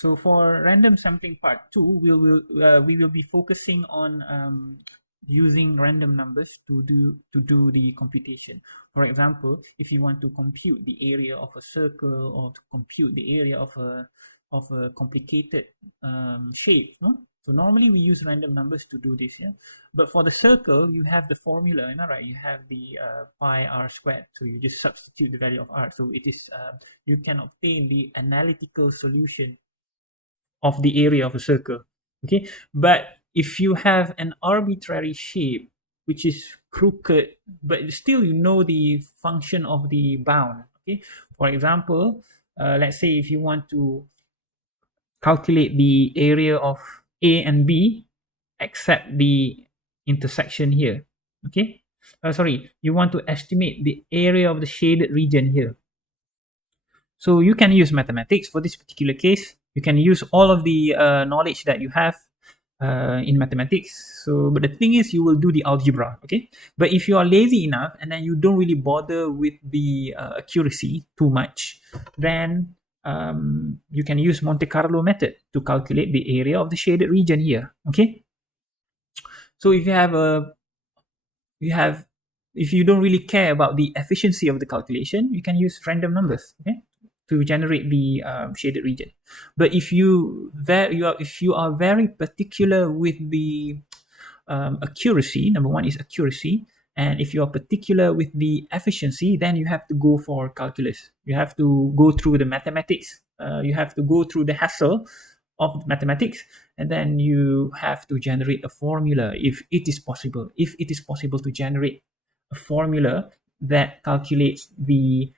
So for random sampling part 2, we will be focusing on using random numbers to do the computation. For example, if you want to compute the area of a circle or to compute the area of a complicated shape, no? So normally we use random numbers to do this, yeah. But for the circle, you have the formula, you know, right? You have the pi r squared. So you just substitute the value of r. So it is you can obtain the analytical solution of the area of a circle. Okay, but if you have an arbitrary shape which is crooked, but still you know the function of the bound. Okay, for example, let's say if you want to calculate the area of A and B except the intersection here. Okay, sorry, you want to estimate the area of the shaded region here. So you can use mathematics for this particular case. You can use all of the knowledge that you have in mathematics. So, but the thing is, you will do the algebra, okay? But if you are lazy enough and then you don't really bother with the accuracy too much, then you can use Monte Carlo method to calculate the area of the shaded region here, okay? So if if you don't really care about the efficiency of the calculation, you can use random numbers, okay, to generate the shaded region. But if you are very particular with the accuracy, number one is accuracy, and if you are particular with the efficiency, then you have to go for calculus. You have to go through the mathematics. You have to go through the hassle of mathematics, and then you have to generate a formula if it is possible. If it is possible to generate a formula that calculates the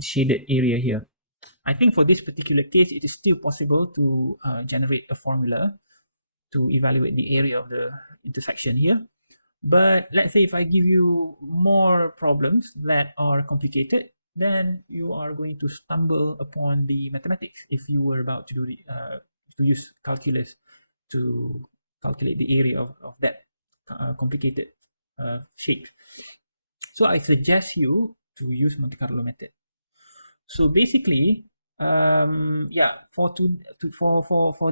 shaded area here. I think for this particular case, it is still possible to generate a formula to evaluate the area of the intersection here. But let's say if I give you more problems that are complicated, then you are going to stumble upon the mathematics if you were about to do the to use calculus to calculate the area of that complicated shape. So I suggest you to use Monte Carlo method. So basically, for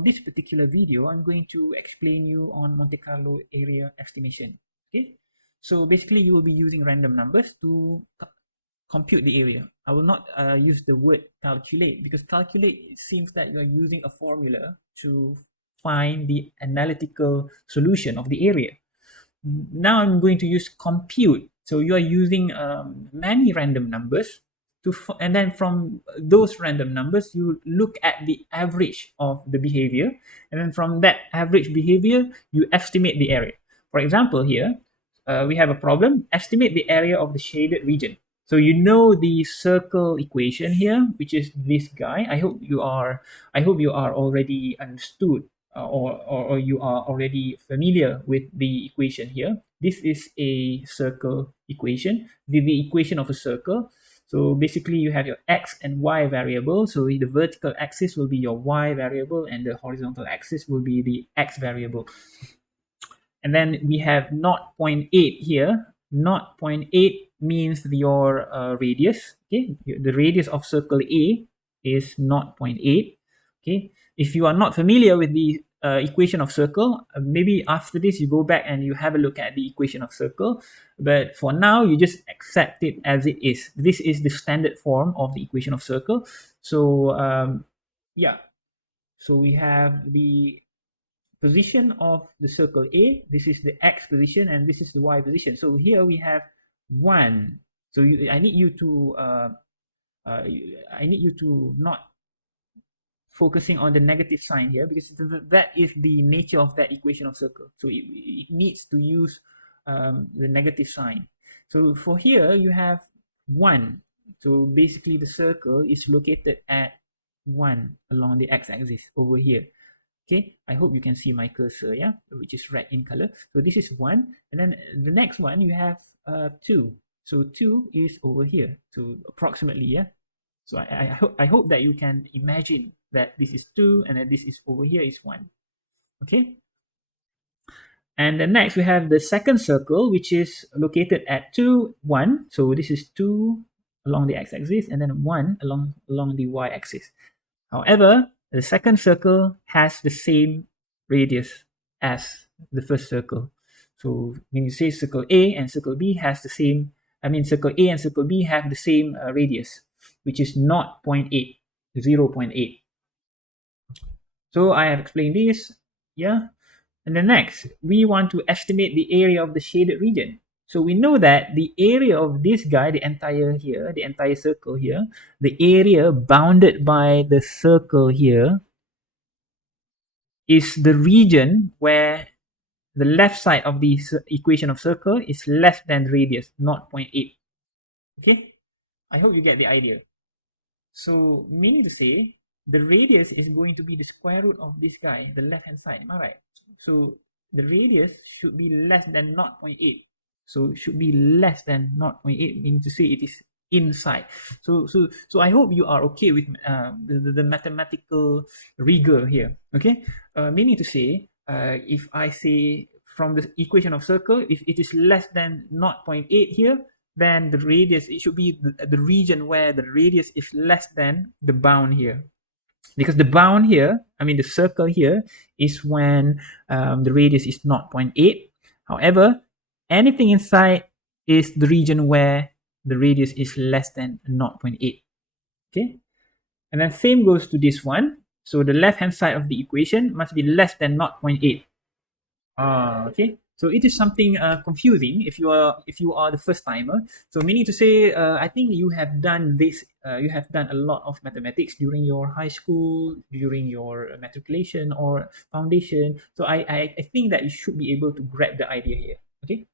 this particular video, I'm going to explain you on Monte Carlo area estimation. Okay, so basically you will be using random numbers to compute the area. I will not use the word calculate, because calculate, it seems that you are using a formula to find the analytical solution of the area. Now I'm going to use compute. So you are using many random numbers and then from those random numbers, you look at the average of the behavior, and then from that average behavior, you estimate the area. For example, here we have a problem: estimate the area of the shaded region. So you know the circle equation here, which is this guy. I hope you are already understood or you are already familiar with the equation here. This is a circle equation, the equation of a circle. So basically you have your x and y variable. So the vertical axis will be your y variable and the horizontal axis will be the x variable. And then we have 0.8 here. 0.8 means your radius. Okay, the radius of circle A is 0.8. Okay, if you are not familiar with the equation of circle, maybe after this you go back and you have a look at the equation of circle, but for now you just accept it as it is. This is the standard form of the equation of circle. So so we have the position of the circle A. This is the x position and this is the y position. So here we have 1. So I need you to not focusing on the negative sign here, because that is the nature of that equation of circle. So it needs to use the negative sign. So for here you have 1. So basically the circle is located at 1 along the x-axis over here. Okay, I hope you can see my cursor, yeah, which is red in color. So this is 1, and then the next one you have 2. So 2 is over here. So approximately, yeah. So I hope that you can imagine that this is 2 and then this is over here is 1. Okay. And then next we have the second circle, which is located at 2, 1. So this is 2 along the x-axis and then 1 along the y-axis. However, the second circle has the same radius as the first circle. So when you say circle A and circle B has the same, circle A and circle B have the same radius, which is 0.8, 0.8. So I have explained this, yeah. And then next, we want to estimate the area of the shaded region. So we know that the area of this guy, the entire circle here, the area bounded by the circle here is the region where the left side of the equation of circle is less than radius, 0.8. Okay? I hope you get the idea. So meaning to say, the radius is going to be the square root of this guy, the left-hand side, am I right? So the radius should be less than 0.8. So it should be less than 0.8, meaning to say it is inside. So I hope you are okay with the mathematical rigor here. Okay, meaning to say, if I say from the equation of circle, if it is less than 0.8 here, then the radius, it should be the region where the radius is less than the bound here. Because the bound here, the circle here, is when the radius is 0.8. However, anything inside is the region where the radius is less than 0.8. Okay? And then same goes to this one. So the left-hand side of the equation must be less than 0.8. Okay. So it is something confusing if you are the first timer. So meaning to say, I think you have done this. You have done a lot of mathematics during your high school, during your matriculation or foundation. So I think that you should be able to grab the idea here. Okay.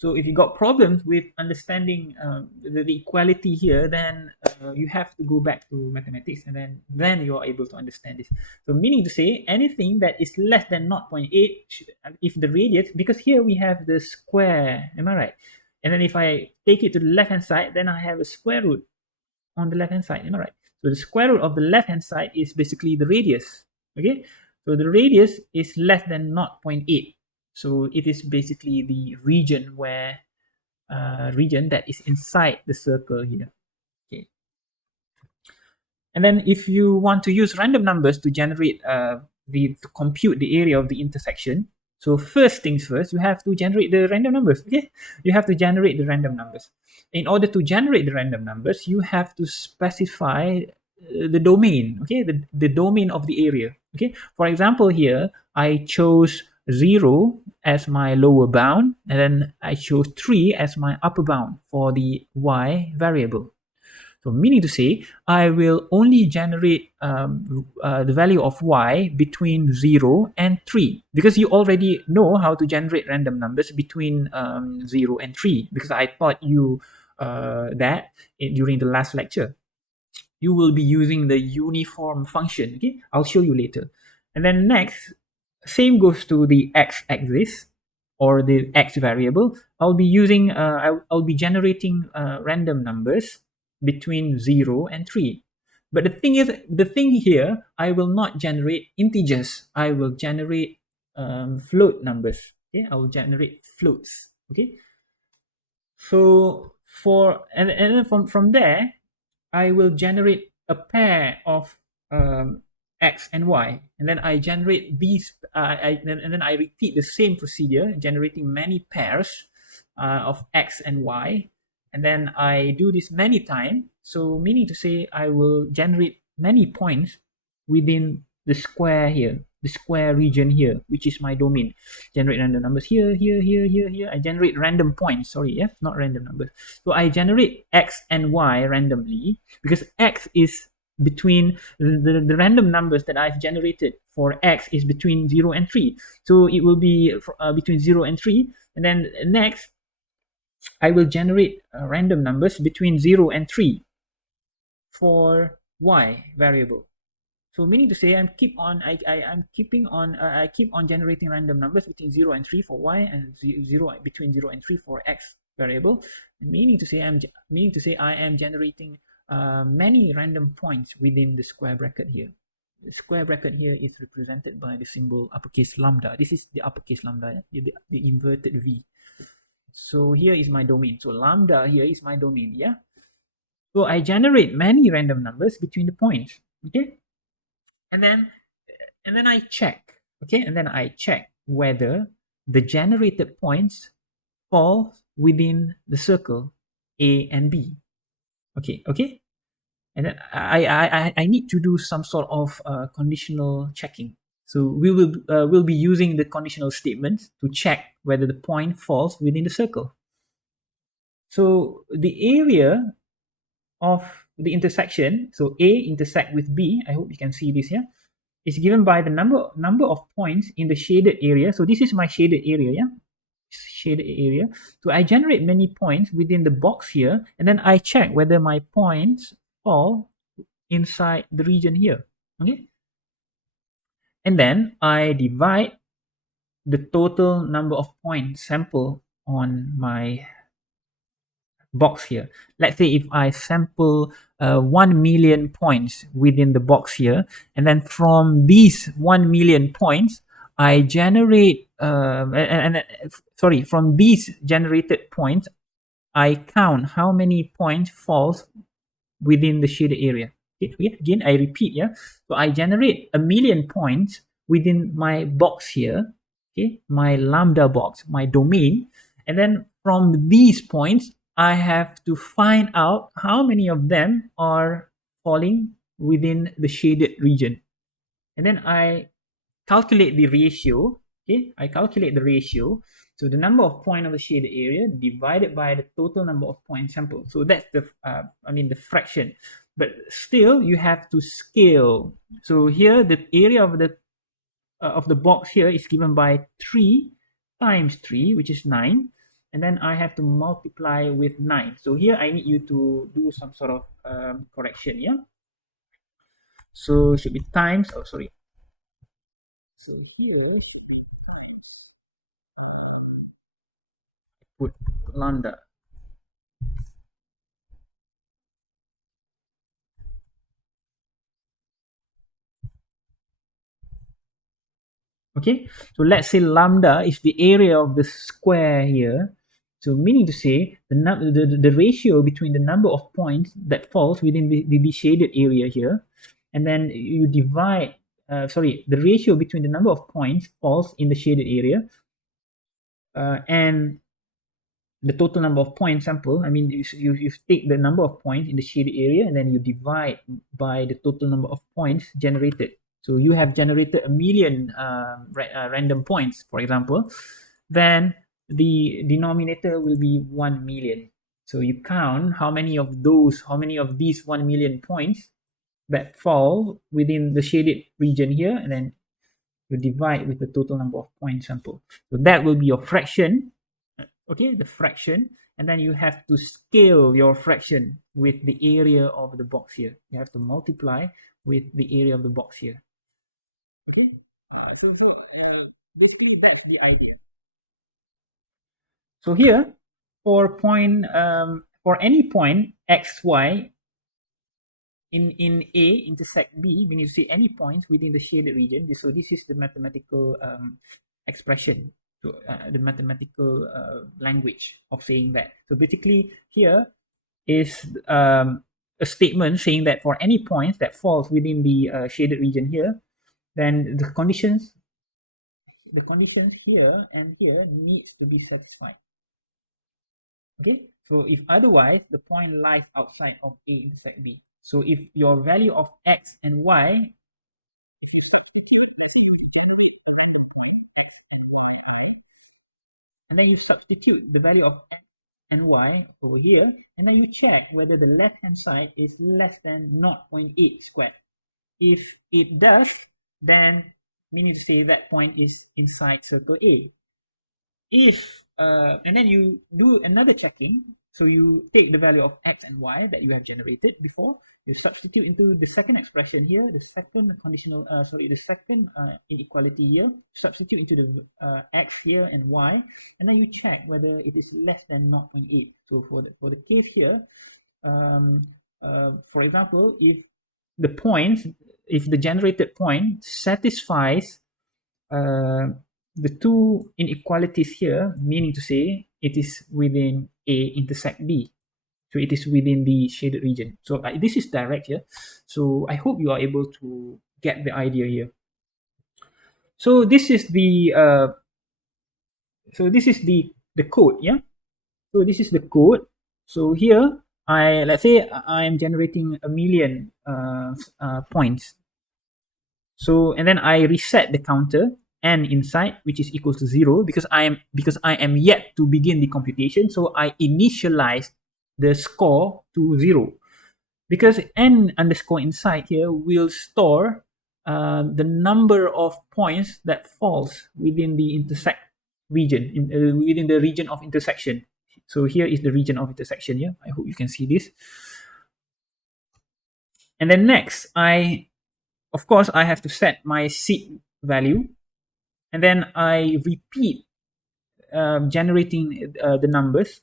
So if you got problems with understanding the equality here, then you have to go back to mathematics, and then you are able to understand this. So meaning to say, anything that is less than 0.8, if the radius, because here we have the square, am I right? And then if I take it to the left-hand side, then I have a square root on the left-hand side, am I right? So the square root of the left-hand side is basically the radius, okay? So the radius is less than 0.8. So it is basically the region where region that is inside the circle here. Okay. And then if you want to use random numbers to generate to compute the area of the intersection, so first things first, you have to generate the random numbers. Okay, you have to generate the random numbers. In order to generate the random numbers, you have to specify the domain. Okay, the domain of the area. Okay, for example, here I chose 0 as my lower bound, and then I chose 3 as my upper bound for the y variable. So meaning to say, I will only generate the value of y between 0 and 3, because you already know how to generate random numbers between 0 and 3, because I taught you that during the last lecture. You will be using the uniform function. Okay, I'll show you later. And then next, same goes to the x-axis or the x variable. I'll be using, I'll be generating random numbers between 0 and 3. But the thing here, I will not generate integers. I will generate float numbers. Okay, I will generate floats. Okay. So and then from there, I will generate a pair of x and y, and then I generate these. And then I repeat the same procedure, generating many pairs of x and y, and then I do this many times. So meaning to say, I will generate many points within the square here, the square region here, which is my domain. Generate random numbers here, here, here, here, here. I generate random points, sorry, yeah, not random numbers. So I generate x and y randomly, because x is between the random numbers that I've generated for x is between 0 and 3. So it will be between 0 and 3. And then next, I will generate random numbers between 0 and 3 for y variable. So meaning to say, I keep on generating random numbers between 0 and 3 for y, and between 0 and 3 for x variable. Meaning to say, I am generating many random points within the square bracket here. The square bracket here is represented by the symbol uppercase lambda. This is the uppercase lambda, the inverted V. So here is my domain. So lambda here is my domain, yeah? So I generate many random numbers between the points, okay? and then I check, okay, and then I check whether the generated points fall within the circle A and B. Okay, and then I need to do some sort of conditional checking. So we'll be using the conditional statements to check whether the point falls within the circle. So the area of the intersection, so A intersect with B, I hope you can see this here, is given by the number of points in the shaded area. So this is my shaded area, yeah? Shaded area. So I generate many points within the box here, and then I check whether my points fall inside the region here, okay? And then I divide the total number of points sample on my box here. Let's say if I sample 1 million points within the box here, and then from these 1 million points, I generate, sorry, from these generated points, I count how many points falls within the shaded area. Okay, again, I repeat, yeah. So I generate 1 million points within my box here, okay, my lambda box, my domain, and then from these points, I have to find out how many of them are falling within the shaded region. And then I calculate the ratio. Okay, I calculate the ratio. So the number of points of the shaded area divided by the total number of points sampled. So that's the, the fraction. But still, you have to scale. So here, the area of the box here is given by 3 times 3, which is 9. And then I have to multiply with 9. So here I need you to do some sort of correction, yeah? So it should be times, oh sorry. So here, put lambda. Okay, so let's say lambda is the area of the square here. So meaning to say the ratio between the number of points that falls within the shaded area here, and then you divide, the ratio between the number of points falls in the shaded area and the total number of points sample. I mean, you take the number of points in the shaded area and then you divide by the total number of points generated. So you have generated 1 million random points, for example, then the denominator will be 1 million. So you count how many of these 1 million points that fall within the shaded region here, and then you divide with the total number of points sample. So that will be your fraction, okay, the fraction, and then you have to scale your fraction with the area of the box here. You have to multiply with the area of the box here. Okay, so basically that's the idea. So here, for any point x, y in A intersect B, when you see any points within the shaded region, so this is the mathematical expression, so, the mathematical language of saying that. So basically here is a statement saying that for any points that falls within the shaded region here, then the conditions here and here needs to be satisfied. Okay, so if otherwise, the point lies outside of A intersect B. So if your value of x and y and then you substitute the value of x and y over here, and then you check whether the left hand side is less than 0.8 squared. If it does, then meaning to say that point is inside circle A. If and then you do another checking, so you take the value of x and y that you have generated before, you substitute into the second expression here, the second conditional, the second inequality here, substitute into the x here and y, and then you check whether it is less than 0.8. So for the case here, for example, if the generated point satisfies the two inequalities here, meaning to say it is within A intersect B. So it is within the shaded region. So this is direct here. So I hope you are able to get the idea here. So this is the code, yeah. So this is the code. So here, let's say I am generating 1,000,000 points. So and then I reset the counter n inside, which is equal to 0, because I am yet to begin the computation. So I initialize the score to 0, because n underscore inside here will store the number of points that falls within the intersect region, within the region of intersection. So here is the region of intersection here. I hope you can see this. And then next, of course, I have to set my seed value, and then I repeat generating the numbers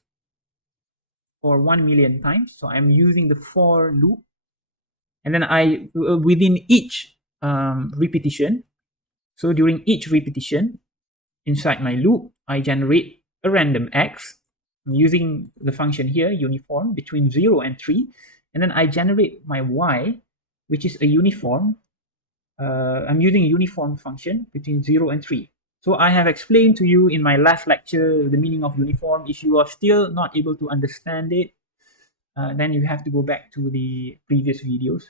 for 1,000,000 times. So I'm using the for loop, and then within each repetition, so during each repetition inside my loop, I generate a random x. I'm using the function here, uniform, between 0 and 3, and then I generate my y, which is a uniform. I'm using a uniform function between 0 and 3. So I have explained to you in my last lecture the meaning of uniform. If you are still not able to understand it, then you have to go back to the previous videos.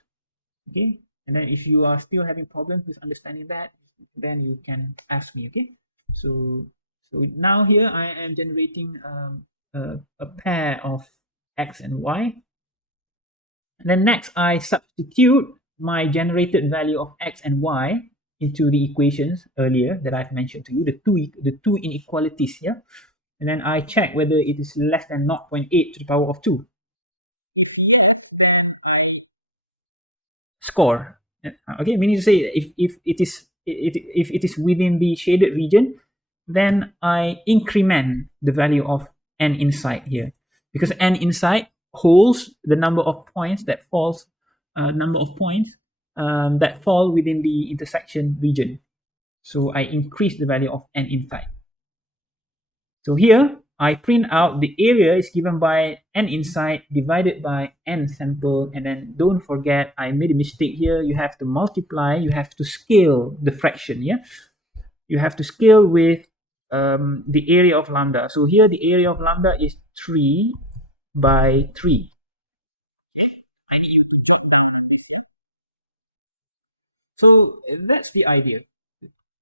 Okay, and then if you are still having problems with understanding that, then you can ask me. Okay, so now here I am generating a pair of x and y, and then next I substitute my generated value of x and y into the equations earlier that I've mentioned to you, the two inequalities here, and then I check whether it is less than 0.8 to the power of 2. If yes, then I score. Okay, meaning to say if it is within the shaded region, then I increment the value of n inside here, because n inside holds the number of points that fall within the intersection region. So I increase the value of n inside. So here I print out the area is given by n inside divided by n sample, and then don't forget I made a mistake here. You have to multiply, you have to scale the fraction. Yeah, you have to scale with the area of lambda. So here the area of lambda is 3 by 3. So that's the idea.